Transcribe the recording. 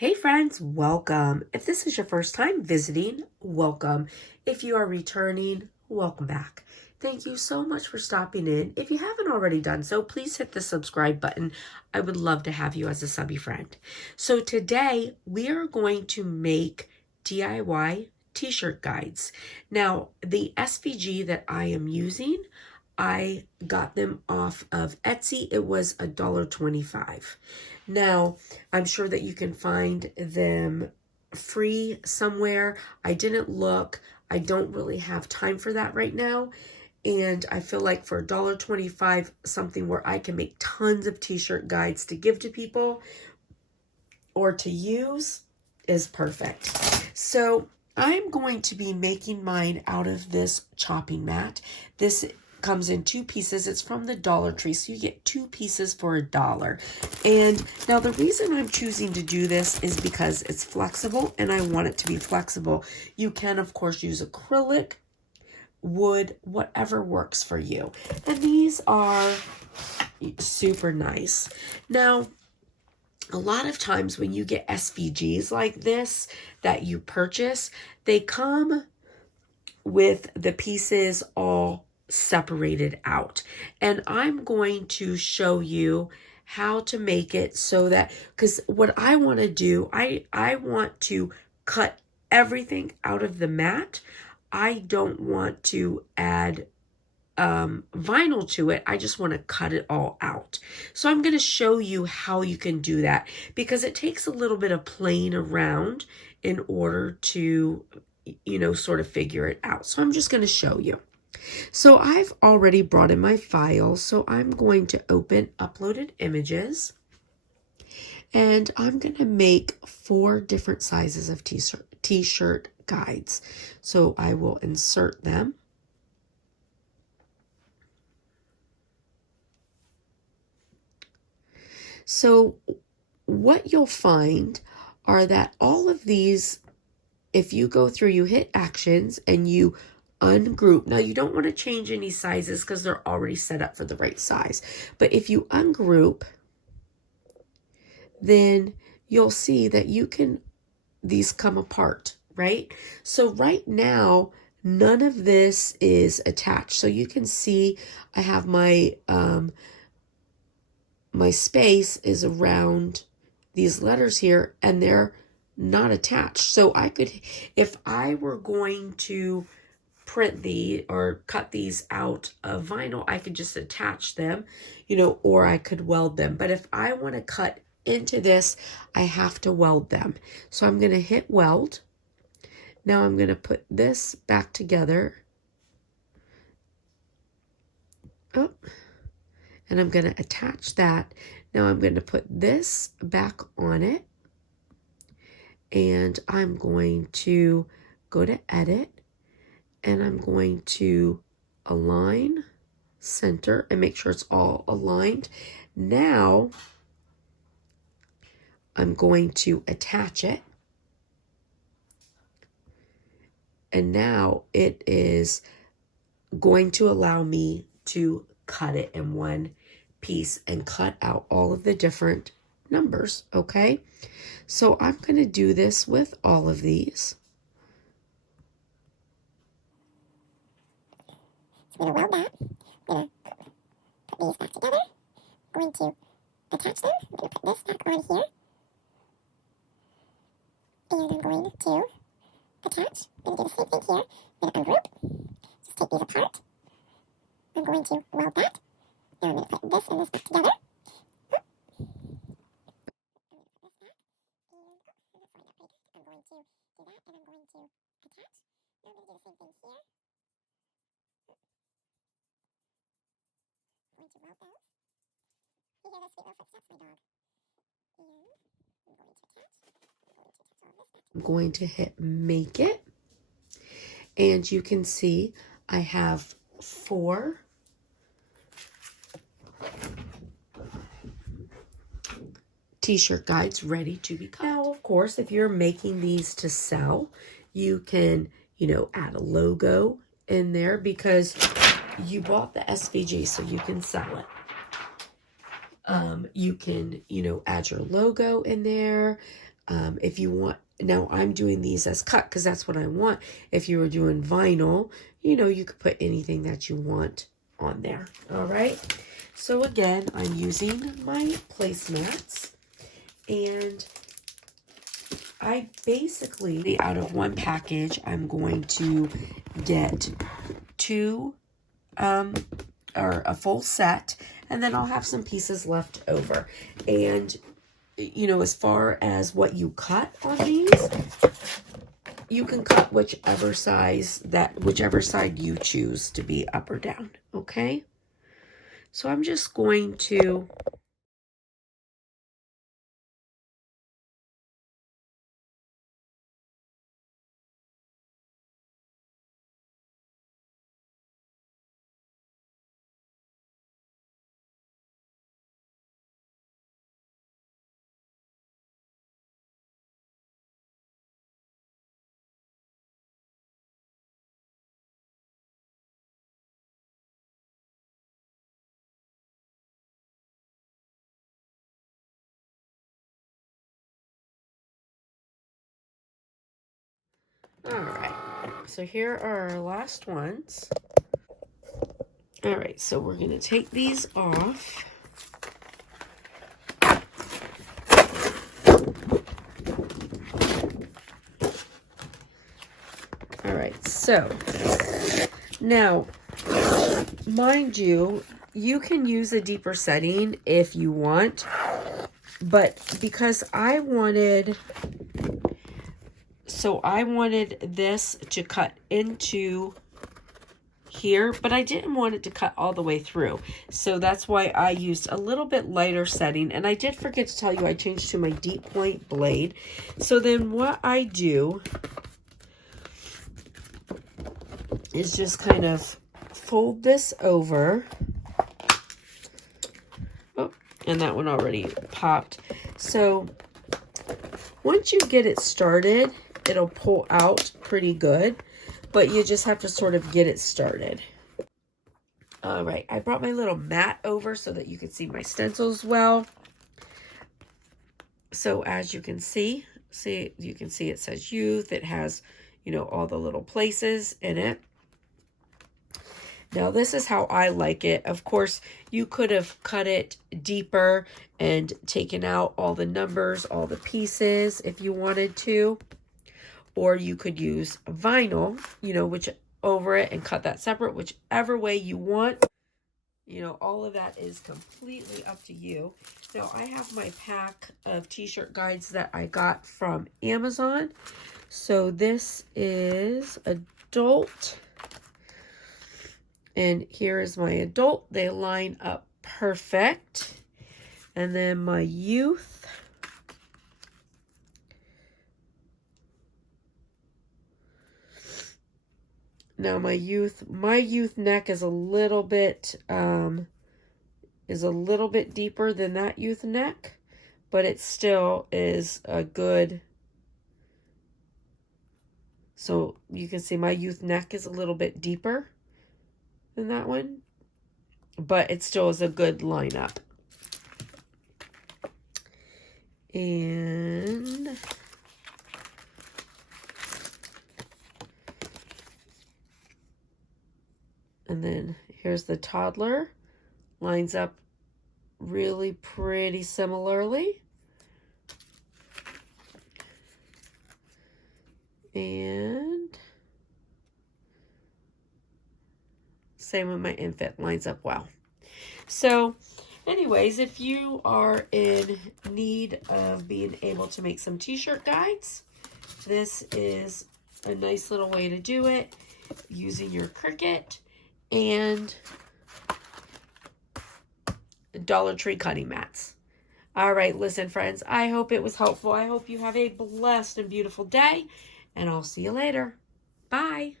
Hey friends, welcome. If this is your first time visiting, welcome. If you are returning, welcome back. Thank you so much for stopping in. If you haven't already done so, please hit the subscribe button. I would love to have you as a subby friend. So today we are going to make DIY t-shirt guides. Now, the SVG that I am using, I got them off of Etsy. It was $1.25. Now, I'm sure that you can find them free somewhere. I didn't look. I don't really have time for that right now. And I feel like for $1.25, something where I can make tons of t-shirt guides to give to people or to use is perfect. So I'm going to be making mine out of this chopping mat. This comes in two pieces. It's from the Dollar Tree, so you get two pieces for $1. And now the reason I'm choosing to do this is because it's flexible and I want it to be flexible. You can, of course, use acrylic, wood, whatever works for you. And these are super nice. Now, a lot of times when you get SVGs like this that you purchase, they come with the pieces all separated out. And I'm going to show you how to make it so that, because what I want to do, I want to cut everything out of the mat. I don't want to add vinyl to it. I just want to cut it all out. So I'm going to show you how you can do that because it takes a little bit of playing around in order to, sort of figure it out. So I'm just going to show you. So I've already brought in my file. So I'm going to open uploaded images and I'm going to make 4 different sizes of t-shirt guides. So I will insert them. So what you'll find are that all of these, if you go through, you hit actions and you ungroup. Now you don't want to change any sizes because they're already set up for the right size. But if you ungroup, then you'll see that these come apart, right? So right now, none of this is attached. So you can see I have my space is around these letters here and they're not attached. So I could, if I were going to print or cut these out of vinyl, I could just attach them, or I could weld them. But if I want to cut into this, I have to weld them. So I'm going to hit weld. Now I'm going to put this back together. Oh. And I'm going to attach that. Now I'm going to put this back on it. And I'm going to go to edit. And I'm going to align, center, and make sure it's all aligned. Now I'm going to attach it. And now it is going to allow me to cut it in one piece and cut out all of the different numbers, okay? So I'm going to do this with all of these. So I'm going to weld that. I'm going to put these back together. I'm going to attach them. I'm going to put this back on here. And I'm going to attach. I'm going to do the same thing here. I'm going to ungroup. Just take these apart. I'm going to weld that. Now I'm going to put this and this back together. I'm going to do that and I'm going to attach. Now I'm going to do the same thing here. I'm going to weld those. You hear those sweet little footsteps, my dog. And I'm going to attach. I'm going to hit make it. And you can see I have 4 t-shirt guides ready to be cut. Now, of course, if you're making these to sell, you can, add a logo in there because you bought the SVG, so you can sell it. You can, add your logo in there. If you want, now I'm doing these as cut because that's what I want. If you were doing vinyl, you know, you could put anything that you want on there. All right. So again, I'm using my placemats, and I basically, out of one package, I'm going to get two, or a full set, and then I'll have some pieces left over. And, you know, as far as what you cut on these, you can cut whichever side you choose to be up or down, okay? So I'm just going to all right, so here are our last ones. All right, so we're going to take these off. All right, so now, mind you, you can use a deeper setting if you want, but because I wanted this to cut into here, but I didn't want it to cut all the way through. So that's why I used a little bit lighter setting. And I did forget to tell you I changed to my deep point blade. So then what I do is just kind of fold this over. Oh, and that one already popped. So once you get it started, it'll pull out pretty good, but you just have to sort of get it started. All right, I brought my little mat over so that you can see my stencils well. So as you can see it says youth. It has, you know, all the little places in it. Now this is how I like it. Of course, you could have cut it deeper and taken out all the numbers, all the pieces if you wanted to. Or you could use vinyl, you know, which over it and cut that separate, whichever way you want. You know, all of that is completely up to you. Now, I have my pack of t-shirt guides that I got from Amazon. So this is adult. And here is my adult. They line up perfect. And then my youth. Now my youth neck is a little bit deeper than that youth neck, but it still is a good. So you can see my youth neck is a little bit deeper than that one, but it still is a good lineup. And then here's the toddler. Lines up really pretty similarly. And same with my infant, lines up well. So anyways, if you are in need of being able to make some t-shirt guides, this is a nice little way to do it using your Cricut and Dollar Tree cutting mats. All right, listen, friends, I hope it was helpful. I hope you have a blessed and beautiful day, and I'll see you later. Bye.